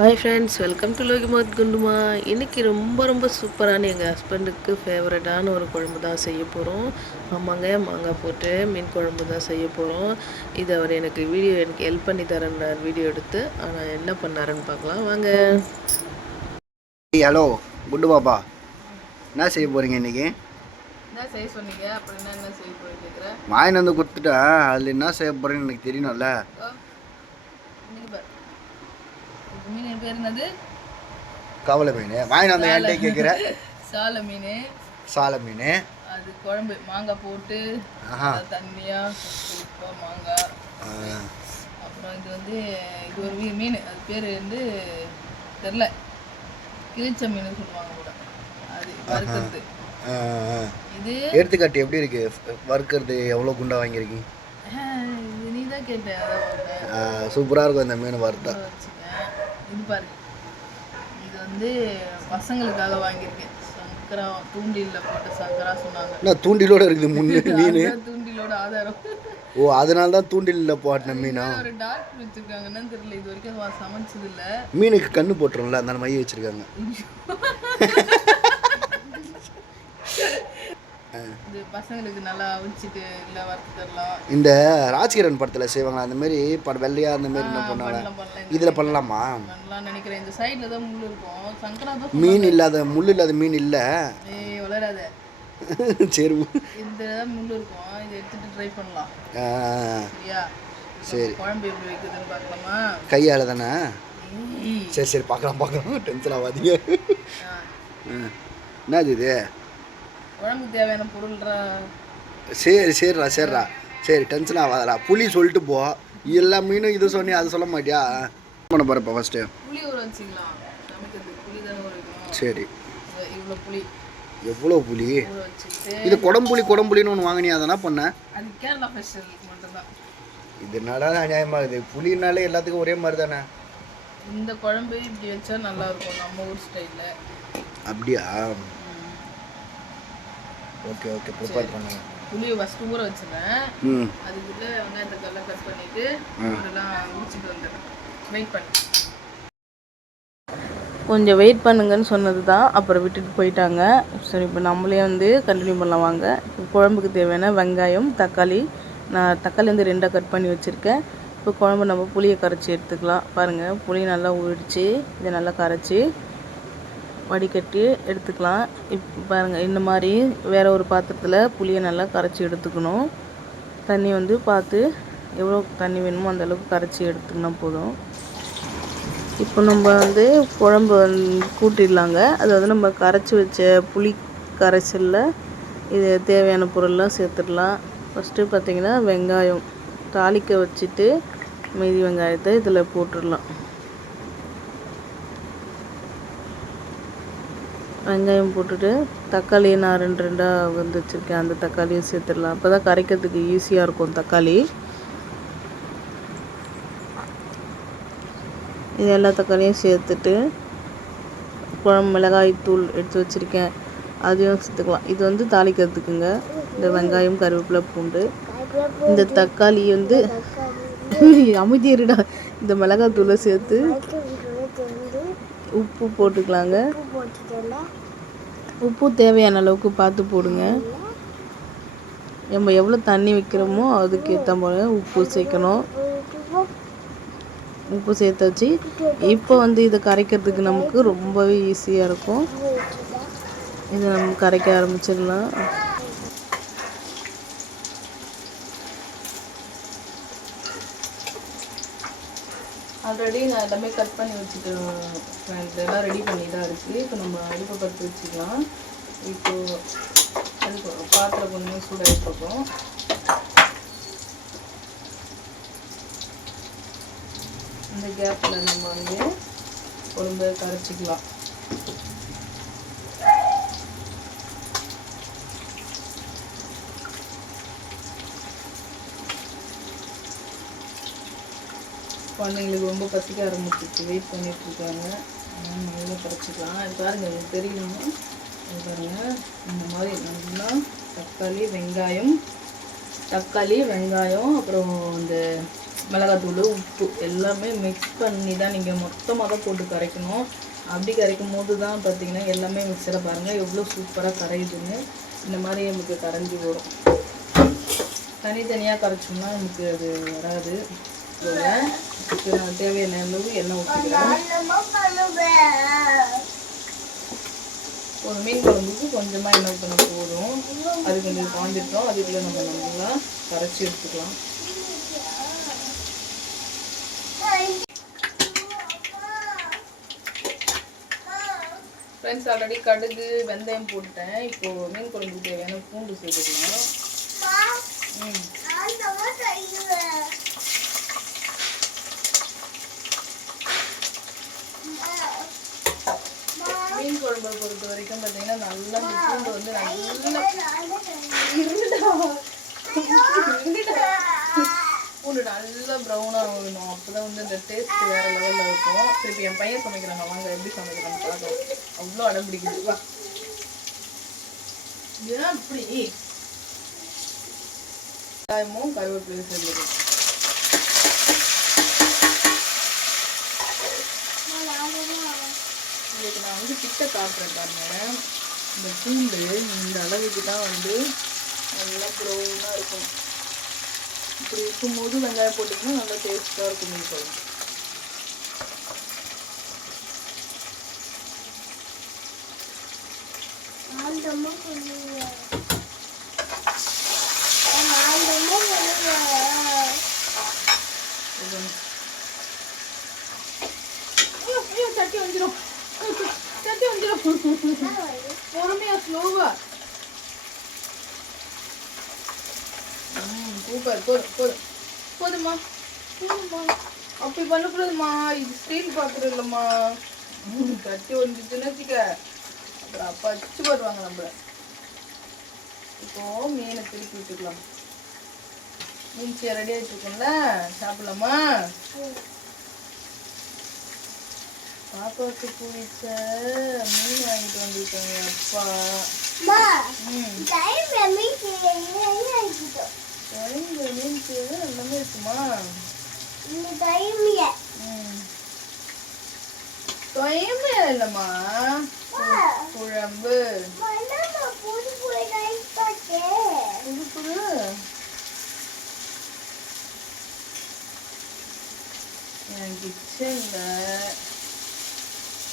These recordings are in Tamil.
ஹாய் ஃப்ரெண்ட்ஸ் வெல்கம் டு லோகிமத் குண்டுமா இன்றைக்கி ரொம்ப ரொம்ப சூப்பரான எங்கள் ஹஸ்பண்டுக்கு ஃபேவரட்டான ஒரு குழம்பு தான் செய்ய போகிறோம் ஆமாங்க மாங்காய் போட்டு மீன் குழம்பு தான் செய்ய போகிறோம் இது அவர் எனக்கு வீடியோ எனக்கு ஹெல்ப் பண்ணி தரேன்னார் வீடியோ எடுத்து. ஆனால் என்ன பண்ணாருன்னு பார்க்கலாம். வாங்க. ஹலோ குண்டு பாப்பா என்ன செய்ய போகிறீங்க இன்றைக்கி என்ன செய்ய சொன்னீங்க? அப்புறம் என்ன செய்ய கேட்குறேன் வாங்கிட்டு வந்து கொடுத்துட்டேன். அதில் என்ன செய்ய போகிறேன்னு எனக்கு தெரியணும்ல. மீன் பேர் என்னது? கவலை மீன். வாங்கிட்டு வந்து என்கிட்ட கேட்குற சால மீன். சாலை மீன். அது குழம்பு மாங்காய் போட்டு தண்ணியாக உப்பாக மாங்காய். அப்புறம் இது வந்து இது ஒரு மீன். அது பேர் வந்து தெரில. கிழிச்ச மீன் சொல்லுவாங்க கூட. அது வறுக்கிறது. இது எடுத்துக்காட்டு எப்படி இருக்கு? வறுக்கிறது எவ்வளோ குண்டா வாங்கியிருக்கீங்க? நீ தான் கேட்ட அதான் வாங்கினேன். சூப்பராக இருக்கும் இந்த மீன் வறுத்தா இது பாரு இது வந்து பசங்களுக்காக வாங்கியிருக்கேன். சங்கரா தூண்டிலில் போட்ட சங்கரா சொன்னாங்க. தூண்டிலோட இருக்குது முன்னு மீன்? தூண்டிலோட ஆதாரம். ஓ அதனால தான் தூண்டிலில் போட்டின மீனா? ஒரு டாக்டர் வச்சிருக்காங்கன்னு தெரியல இது வரைக்கும் சமைச்சது இல்ல. மீனுக்கு கண்ணு போட்டுரும்ல அந்த மைய வச்சுருக்காங்க. இது பசங்களுக்கு நல்லா அவிச்சிட்டு இல்லை இந்த ராஜ்கிரண் படத்தில் செய்வாங்களா? அந்த மாதிரி படம் வெள்ளையா அந்த மாதிரி என்ன பண்ணாங்க இதில் பண்ணலாமா? பண்ணலாம் நினைக்கிறேன். இந்த சைடில் தான் முள் இருக்கும். சங்கரா தான் மீன் இல்லாத முள் இல்லாத மீன் இல்லை? ஏய் வளராத. சரி இந்த முள் இருக்கும். இதை எடுத்துட்டு ட்ரை பண்ணலாம். சரி. குழம்பு எப்படி வைக்குதுன்னு பார்க்கலாமா? கையால் தானே. சரி சரி பார்க்கலாம் பார்க்கலாம். டென்ஷன் ஆகாதீங்க. என்னது இது? குழம்புக்கு தேவையான பொருள்ரா? சரி சரிடா சரிடா. சரி டென்ஷன் ஆகாதடா. புளி சொல்லிட்டு போ. எல்லா மீனும் இது சொன்னி அது சொல்ல மாட்டியா? பண்ண ஃபஸ்ட்டு புளி ஊற வச்சுக்கலாம். தானே ஊற வைக்கணும். சரி. இவ்வ- இவ்வளோ புளி. எவ்வளோ புளி? இது குடம்புளி குடம்புளின்னு ஒன்று வாங்கினியா அதனா பண்ண? அது கேரளா ஸ்பெஷலுக்கு மட்டும்தான். இது என்னடா நியாயமாகுது புளினாலே எல்லாத்துக்கும் ஒரே மாதிரி தானே இந்த குழம்பு இப்படி வச்சா நல்லா இருக்கும். நம்ம ஊர் ஸ்டைலில் அப்படியா? ஓகே ஓகே ப்ரிப்பேர் பண்ணுங்க. புளியை ஃபஸ்ட்டு ஊற வச்சுருவேன். ம். அதுக்குள்ளே வெங்காயத்தை கல்லாம் கட் பண்ணிவிட்டு அதெல்லாம் முடிச்சுட்டு வந்துடுறேன். வெயிட் பண்ணு. கொஞ்சம் வெயிட் பண்ணுங்கன்னு சொன்னது தான் அப்புறம் விட்டுட்டு போயிட்டாங்க. சரி இப்போ நம்மளே வந்து கண்டினியூ பண்ணலாம் வாங்க. இப்போ குழம்புக்கு தேவையான வெங்காயம் தக்காளி நான் தக்காளி வந்து ரெண்டாக கட் பண்ணி வச்சுருக்கேன். இப்போ குழம்பு நம்ம புளியை கரைச்சி எடுத்துக்கலாம். பாருங்கள் புளி நல்லா ஊறிடுச்சு. இதை நல்லா கரைச்சி வடிகட்டி எடுத்துக்கலாம். இப்போ பாருங்கள் இந்த மாதிரி வேறு ஒரு பாத்திரத்தில் புளியை நல்லா கரைச்சி எடுத்துக்கணும். தண்ணி வந்து பார்த்து எவ்வளோ தண்ணி வேணுமோ அந்த அளவுக்கு கரைச்சி எடுத்துக்கினா போதும். இப்போ நம்ம வந்து குழம்பு வந்து கூட்டிடலாங்க. அதாவது நம்ம கரைச்சி வச்ச புளி கரைசலில் இது தேவையான பொருள்லாம் சேர்த்துடலாம். ஃபஸ்ட்டு பார்த்திங்கன்னா வெங்காயம் தாளிக்க வச்சுட்டு மீதி வெங்காயத்தை இதில் போட்டுடலாம். வெங்காயம் போட்டுட்டு தக்காளி நான் ரெண்டு ரெண்டாக வந்து வச்சுருக்கேன். அந்த தக்காளியும் சேர்த்துடலாம். அப்போ தான் கரைக்கிறதுக்கு ஈஸியாக இருக்கும் தக்காளி. இது எல்லா தக்காளியும் சேர்த்துட்டு குழம்பு மிளகாய் தூள் எடுத்து வச்சுருக்கேன். அதையும் சேர்த்துக்கலாம். இது வந்து தாளிக்கிறதுக்குங்க. இந்த வெங்காயம் கருவேப்பிலை பூண்டு. இந்த தக்காளி வந்து அமைதி இருடா. இந்த மிளகாய் தூளை சேர்த்து உப்பு போட்டுக்கலாங்க. உப்பு தேவையான அளவுக்கு பார்த்து போடுங்க. நம்ம எவ்வளோ தண்ணி வைக்கிறோமோ அதுக்கு ஏற்ற போல உப்பு சேர்க்கணும். உப்பு சேர்த்தாச்சு. இப்போ வந்து இதை கரைக்கிறதுக்கு நமக்கு ரொம்பவே ஈஸியாக இருக்கும். இதை நம்ம கரைக்க ஆரம்பிச்சிடலாம். ஆல்ரெடி நான் எல்லாமே கட் பண்ணி வச்சுட்டேன் இதெல்லாம் எல்லாம் ரெடி பண்ணி தான் இருக்குது இப்போ நம்ம அடுப்பை பற்றி வச்சுக்கலாம். இப்போ அதுக்கு பாத்திரம் கொஞ்சம் சூடாகிட்டு இந்த கேப்பில் நம்ம வந்து குழம்பு கரைச்சிக்கலாம். குழந்தைங்களுக்கு ரொம்ப பசிக்க ஆரம்பிச்சிச்சு வெயிட் பண்ணிட்டு இருக்காங்க. நல்லா கரைச்சிக்கலாம் இது பாருங்க உங்களுக்கு தெரியணுமா. பாருங்க. இந்த மாதிரி நல்லா தக்காளி வெங்காயம் தக்காளி வெங்காயம் அப்புறம் இந்த மிளகாத்தூள் உப்பு எல்லாமே மிக்ஸ் பண்ணி தான் நீங்கள் மொத்தமாக தான் போட்டு கரைக்கணும். அப்படி கரைக்கும் போது தான் பார்த்தீங்கன்னா எல்லாமே மிக்சரை பாருங்கள் எவ்வளோ சூப்பராக கரையுதுன்னு. இந்த மாதிரி நமக்கு கரைஞ்சி வரும். தனித்தனியாக கரைச்சோம்னா நமக்கு அது வராது. இதோட இப்போ நான் தேவையான அளவு எண்ணெய் ஊற்றிக்கிறேன் ஒரு மீன் குழம்புக்கு கொஞ்சமாக எண்ணெய் ஊற்றினா போதும். அது கொஞ்சம் காஞ்சிட்டோம். அதுக்குள்ளே நம்ம நல்லா கரைச்சி எடுத்துக்கலாம். ஃப்ரெண்ட்ஸ் ஆல்ரெடி கடுகு வெந்தயம் போட்டுட்டேன். இப்போ மீன் குழம்புக்கு தேவையான பூண்டு சேர்த்துக்கலாம். ம் குழம்பை பொறுத்த வரைக்கும் பார்த்தீங்கன்னா நல்லா பூண்டு வந்து நல்லா. பூண்டு நல்லா ப்ரௌனாக ஆகணும் அப்போ தான் வந்து இந்த டேஸ்ட் வேற லெவலில் இருக்கும். திருப்பி என் பையன் சமைக்கிறாங்க வாங்க எப்படி சமைக்கிறான்னு பார்க்கலாம். அவ்வளோ அடம் பிடிக்குது. வா. ஏன் அப்படி வெங்காயமும் கருவேப்பிலையும் சேர்ந்துடும் உங்களுக்கு நான் வந்து கிட்ட காட்டுறேன் பாருங்க. இந்த பூண்டு இந்த அளவுக்கு தான் வந்து நல்லா ப்ரௌனாக இருக்கும். இப்படி இருக்கும்போது வெங்காயம் போட்டிங்கன்னா நல்லா டேஸ்ட்டாக இருக்கும் மீன் குழம்பு வந்து- ஐயோ, ஐயோ, சட்டி வந்துடும் சட்டி வந்துடும் பொறுமையா ஸ்லோவா ம் சூப்பர் போதும் போதும் போதுமா போதுமா அப்படி பண்ணக்கூடாதுமா இது ஸ்டீல் பாத்திரம் இல்லைம்மா கட்டி வந்துச்சுன்னு வச்சுக்க. அப்புறம் அப்பா அடிச்சு போடுவாங்க நம்மள. இப்போ மீனை திருப்பி விட்டுக்கலாம். மீன் சீ ரெடி ஆகிட்டு இருக்கோம்ல. சாப்பிடலாமா? பாப்பாவுக்கு பிடிச்ச மீன் வாங்கிட்டு வந்திருக்காங்க அப்பா. ம். குழம்பு மீன் சீரு எல்லாமே இருக்குமா? ம். குழம்பு இல்லைம்மா. கு- குழம்பு. புது புது என் கிச்சனில்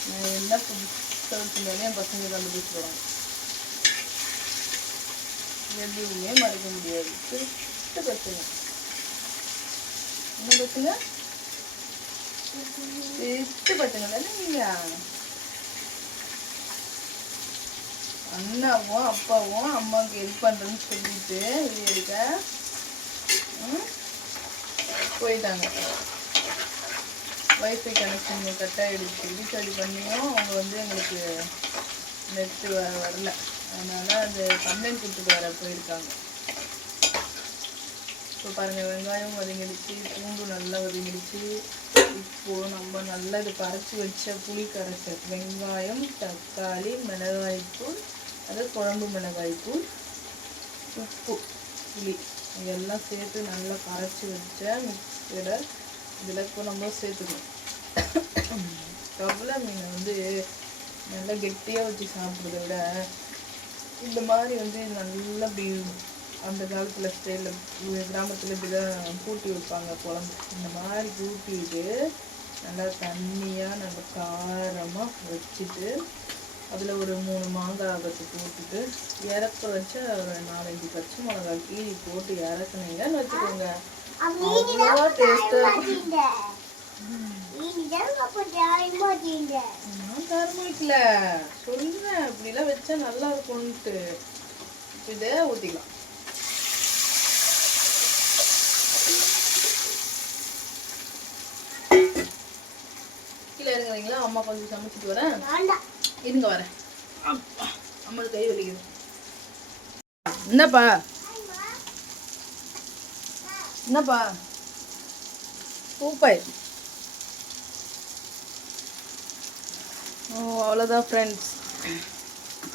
நான் என்ன புதுசாக வச்சுருந்தாலும் என் பசங்க கண்டுபிடிச்சிடுவாங்க எதுவுமே மறைக்க முடியாது. திருட்டு பிரச்சனை. என்ன பிரச்சனை? திருட்டு பிரச்சனை தானே நீங்க? அண்ணாவும் அப்பாவும் அம்மாவுக்கு ஹெல்ப் பண்ணுறேன்னு சொல்லிட்டு வீடியோ எடுக்க ம், போயிட்டாங்க. வைஃபை கனெக்ஷன் கட் ஆகிடுச்சு ரீசார்ஜ் பண்ணியும் அவங்க வந்து எங்களுக்கு நெட்டு வ வரல. அதனால அந்த கம்ப்ளைண்ட் கொடுத்துட்டு வர போயிருக்காங்க. இப்போ பாருங்கள் வெங்காயம் ஒதுங்கிடுச்சு பூண்டு நல்லா ஒதுங்கிடுச்சு இப்போ நம்ம நல்லா இது கரைச்சி வச்ச புளி கரைச்சல் வெங்காயம் தக்காளி மிளகாய்த்தூள் அது குழம்பு மிளகாய்த்தூள் உப்பு புளி இதெல்லாம் சேர்த்து நல்லா கரைச்சி வச்ச மிக்சரை இதில் இப்போ நம்ம சேர்த்துக்கணும். கவலை மீனை வந்து நல்லா கெட்டியாக வச்சு சாப்பிட்றத விட இந்த மாதிரி வந்து நல்லா இப்படி அந்த காலத்தில் ஸ்டைலில் கிராமத்தில் இப்படி தான் கூட்டி வைப்பாங்க குழம்பு. இந்த மாதிரி கூட்டிட்டு நல்லா தண்ணியாக நல்லா காரமாக வச்சுட்டு அதில் ஒரு மூணு மாங்காய் பத்து போட்டுட்டு இறக்க வச்சு ஒரு நாலஞ்சு பச்சை மிளகாய் கீழி போட்டு இறக்குனீங்கன்னு வச்சுக்கோங்க. அவ்வளோ டேஸ்ட்டாக இருக்கும். நான் தரமாட்டல சொல்றேன் இப்படிலாம் வச்சா நல்லா இருக்கும்ட்டு இதை ஊற்றிக்கலாம் கீழே இறங்குறீங்களா? அம்மா கொஞ்சம் சமைச்சிட்டு வரேன். இருங்க வரேன். அம்மாவுக்கு கை வலிக்குது. என்னப்பா? என்னப்பா? பூப்பாய் ஓ அவ்வளோதான் ஃப்ரெண்ட்ஸ்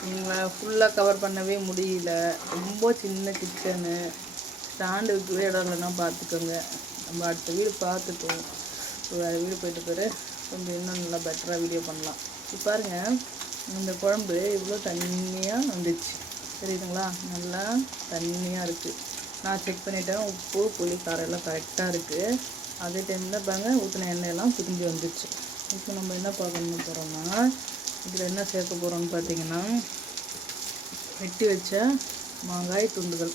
உங்களை ஃபுல்லாக கவர் பண்ணவே முடியல. ரொம்ப சின்ன கிச்சனு ஸ்டாண்டு வைக்கவே இடம் இல்லைன்னா பார்த்துக்கோங்க. நம்ம அடுத்த வீடு பார்த்துட்டோம் வேறு வீடு போயிட்டு பிறகு கொஞ்சம் இன்னும் நல்லா பெட்டராக வீடியோ பண்ணலாம். இப்போ பாருங்கள் இந்த குழம்பு இவ்வளோ தண்ணியாக வந்துச்சு. தெரியுதுங்களா? நல்லா தண்ணியாக இருக்குது நான் செக் பண்ணிட்டேன். உப்பு புளி காரம் எல்லாம் கரெக்டாக இருக்குது அதே டைமில் பாருங்கள் ஊற்றின எண்ணெயெல்லாம் பிரிஞ்சு வந்துச்சு. இப்போ நம்ம என்ன பார்க்கணும் போகிறோம்னா இதில் என்ன சேர்க்க போகிறோம்னு பார்த்தீங்கன்னா வெட்டி வச்ச மாங்காய் துண்டுகள்.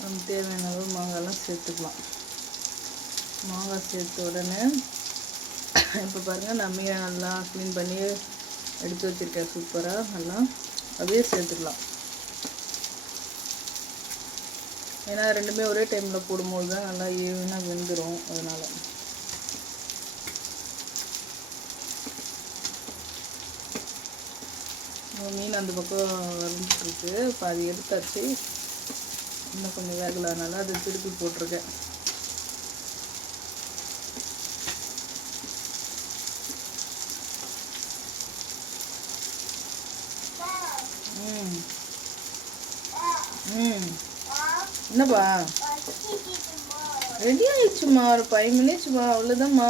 நமக்கு தேவையான அளவு மாங்காய்லாம் சேர்த்துக்கலாம். மாங்காய் சேர்த்த உடனே இப்போ பாருங்கள் நம்ம நல்லா க்ளீன் பண்ணி எடுத்து வச்சுருக்கேன். சூப்பராக நல்லா அப்படியே சேர்த்துக்கலாம். ஏன்னா ரெண்டுமே ஒரே டைமில் போடும்போது தான் நல்லா ஈவனாக வெந்துடும் அதனால். மீன் அந்த பக்கம் வந்துட்டுருக்கு அது எடுத்தாச்சு. இன்னும் கொஞ்சம் வேகலானால அதை திருப்பி போட்டிருக்கேன். என்னப்பா? ரெடி ஆயிடுச்சுமா ஒரு ஃபைவ் மினிட்ஸ்மா அவ்வளோதாம்மா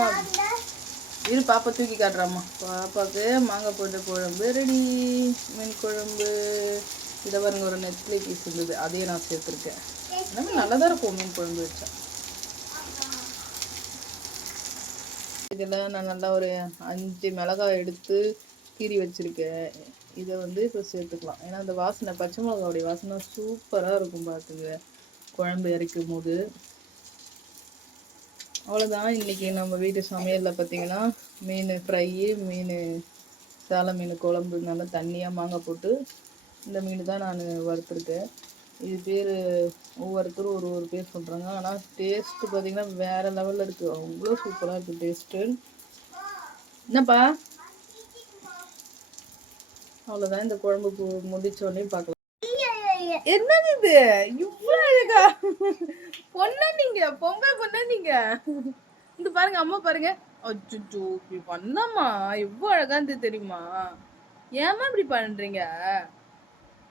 இரு பாப்பா தூக்கி காட்டுறாம்மா. பாப்பாவுக்கு மாங்காய் போட்ட குழம்பு ரெடி மீன் குழம்பு. இதை பாருங்க ஒரு நெத்திலி பீஸ் இருந்தது. அதையும் நான் சேர்த்துருக்கேன். எல்லாமே நல்லா தான் இருக்கும் மீன் குழம்பு வச்சா. இதில் நான் நல்லா ஒரு அஞ்சு மிளகாய் எடுத்து கீறி வச்சுருக்கேன். இதை வந்து இப்போ சேர்த்துக்கலாம். ஏன்னா அந்த வாசனை பச்சை மிளகாவுடைய வாசனை சூப்பராக இருக்கும் பார்த்துங்க குழம்பு இறைக்கும் போது அவ்வளோதான் இன்றைக்கி நம்ம வீட்டு சமையலில் பார்த்தீங்கன்னா மீன் ஃப்ரை மீன் சால மீன் குழம்பு நல்லா தண்ணியாக மாங்காய் போட்டு இந்த மீன் தான் நான் வறுத்துருக்கேன். இது பேர் ஒவ்வொருத்தரும் ஒரு ஒரு பேர் சொல்கிறாங்க ஆனால் டேஸ்ட்டு பார்த்தீங்கன்னா வேறு லெவலில் இருக்குது அவ்வளோ சூப்பராக இருக்குது டேஸ்ட்டு என்னப்பா? அவ்வளோதான் இந்த குழம்பு முடிச்சோடனே பார்க்கலாம். என்னது இது? இவ்வளோ அழகா பொண்ணா நீங்க? பொம்பளை பொண்ணா நீங்க? இந்த பாருங்க அம்மா பாருங்க. அச்சோ இப்படி பண்ணாமா? எவ்வளோ அழகா இருந்தது தெரியுமா? ஏமா இப்படி பண்றீங்க?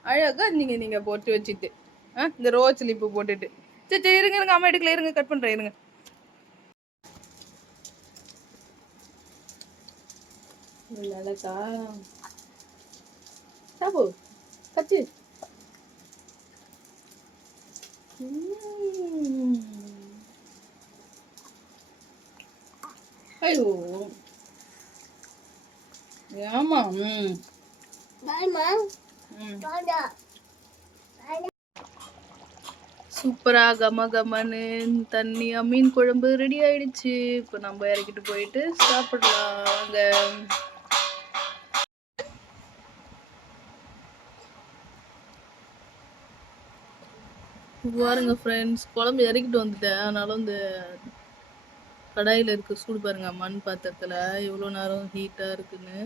அழகா நீங்க நீங்க போட்டு வச்சுட்டு. ஆ இந்த ரோஸ் லிப்பு போட்டுட்டு. சரி சரி இருங்க இருங்க அம்மா எடுக்கல இருங்க கட் பண்றேன் இருங்க. அழகா சாப்பு கச்சு ம். ஐயோ. ஆமா ம். சூப்பரா கம கமன்னு தண்ணியா மீன் குழம்பு ரெடி ஆயிடுச்சு. இப்போ நம்ம இறக்கிட்டு போயிட்டு சாப்பிடலாம். வாங்க. பாருங்க ஃப்ரெண்ட்ஸ் குழம்பு இறக்கிட்டு வந்துட்டேன். அதனால இந்த கடாயில் இருக்க சூடு பாருங்க மண் பாத்திரத்தில். எவ்வளோ நேரம் ஹீட்டாக இருக்குன்னு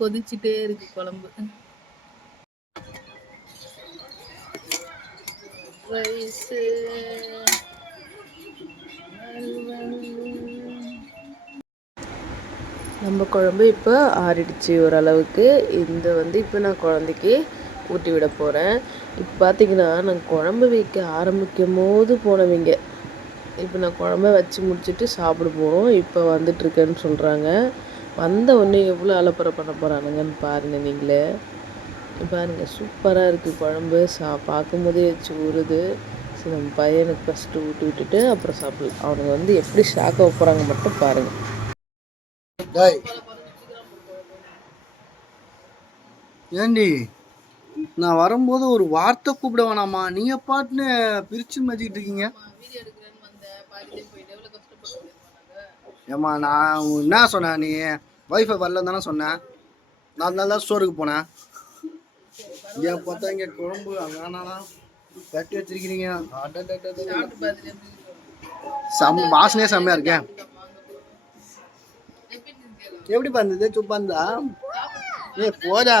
கொதிச்சுட்டே இருக்கு குழம்பு. ரைஸு நம்ம குழம்பு இப்போ ஆறிடுச்சு ஓரளவுக்கு. இந்த வந்து இப்போ நான் குழந்தைக்கு ஊட்டி விட போகிறேன் இப்போ பார்த்தீங்கன்னா நான் குழம்பு வைக்க ஆரம்பிக்கும் போது போனவங்க. இப்போ நான் குழம்ப வச்சு முடிச்சுட்டு சாப்பிட போகிறோம் இப்போ வந்துட்டுருக்கேன்னு சொல்கிறாங்க வந்த உடனே எவ்வளோ அலப்பறை பண்ண போகிறானுங்கன்னு பாருங்கள் நீங்களே. பாருங்கள் சூப்பராக இருக்குது குழம்பு. சா பார்க்கும்போதே வச்சு ஊறுது. சரி நம்ம பையனுக்கு ஃபஸ்ட்டு ஊட்டி விட்டுட்டு அப்புறம் சாப்பிடலாம். அவனுங்க வந்து எப்படி ஷாக்க போகிறாங்க மட்டும் பாருங்கள் ஏண்டி? நான் வரும்போது ஒரு வார்த்தை கூப்பிட வேணாமா? நீங்க பாட்டுன்னு பிரிச்சு மச்சிக்கிட்டு இருக்கீங்க. ஏம்மா நான் என்ன சொன்னேன் நீ? வைஃபை வரல தானே சொன்னேன் நான் நல்லா ஸ்டோருக்கு போனேன். இங்கே பார்த்தா இங்கே குழம்பு அங்கனாலாம் கட்டி வச்சிருக்கிறீங்க. அடடடடட. செம்ம வாசனையே செம்மையா இருக்கேன் எப்படி இருந்துச்சு சுப்பா இருந்தா ஏ போதா